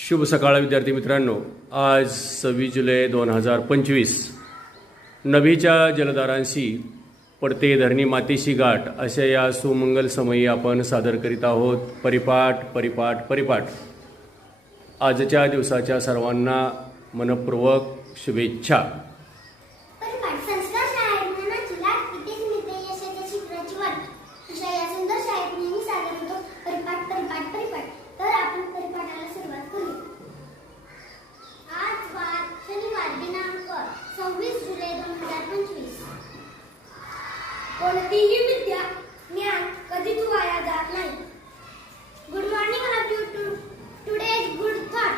शुभ सकाळ विद्यार्थी मित्रांनो, आज 26 जुलै 2025 नभीच्या जलधारांशी पडते धरणी मातेशी गाठ अशा या सुमंगल समयी आपण सादर करीत आहोत परिपाठ परिपाठ परिपाठ। आजच्या दिवसाच्या सर्वांना मनपूर्वक शुभेच्छा। कोणतीही विद्या ज्ञान कधीच वाया जात नाही। Good morning all of you. Today's good thought,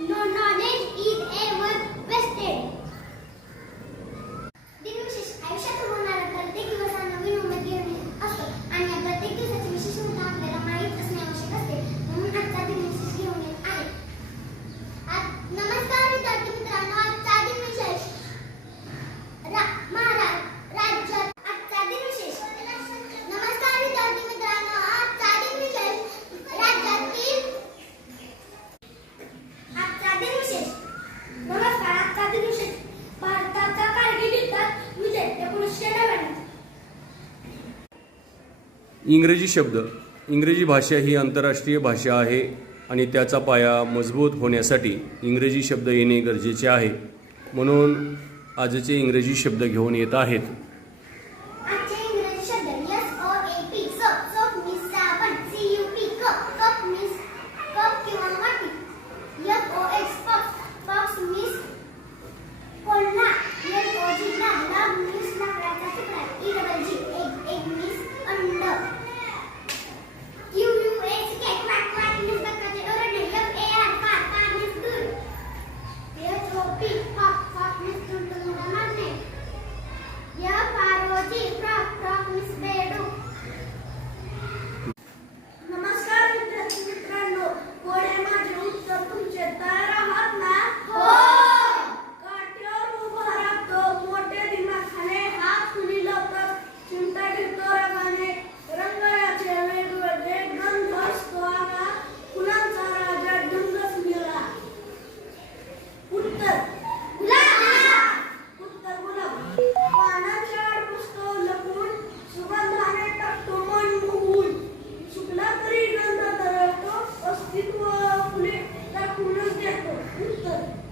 no knowledge is ever wasted. दिनविशेष आयुष्यात होणारा प्रत्येक दिवस हा नवीन उमेद घेऊन असतो आणि या प्रत्येक दिवसाची विशेष महत्त्व आपल्याला माहीत असणे आवश्यक असते, म्हणून आजचा दिनविशेष घेऊन येत आहे। नमस्कार विद्यार्थी मित्रांनो, आजचा दिनविशेष इंग्रजी शब्द। इंग्रजी भाषा ही आंतरराष्ट्रीय भाषा आहे आणि त्याचा पाया मजबूत होण्यासाठी इंग्रजी शब्द येणे गरजेचे आहे, म्हणून आजचे इंग्रजी शब्द घेऊन येत आहेत। Good.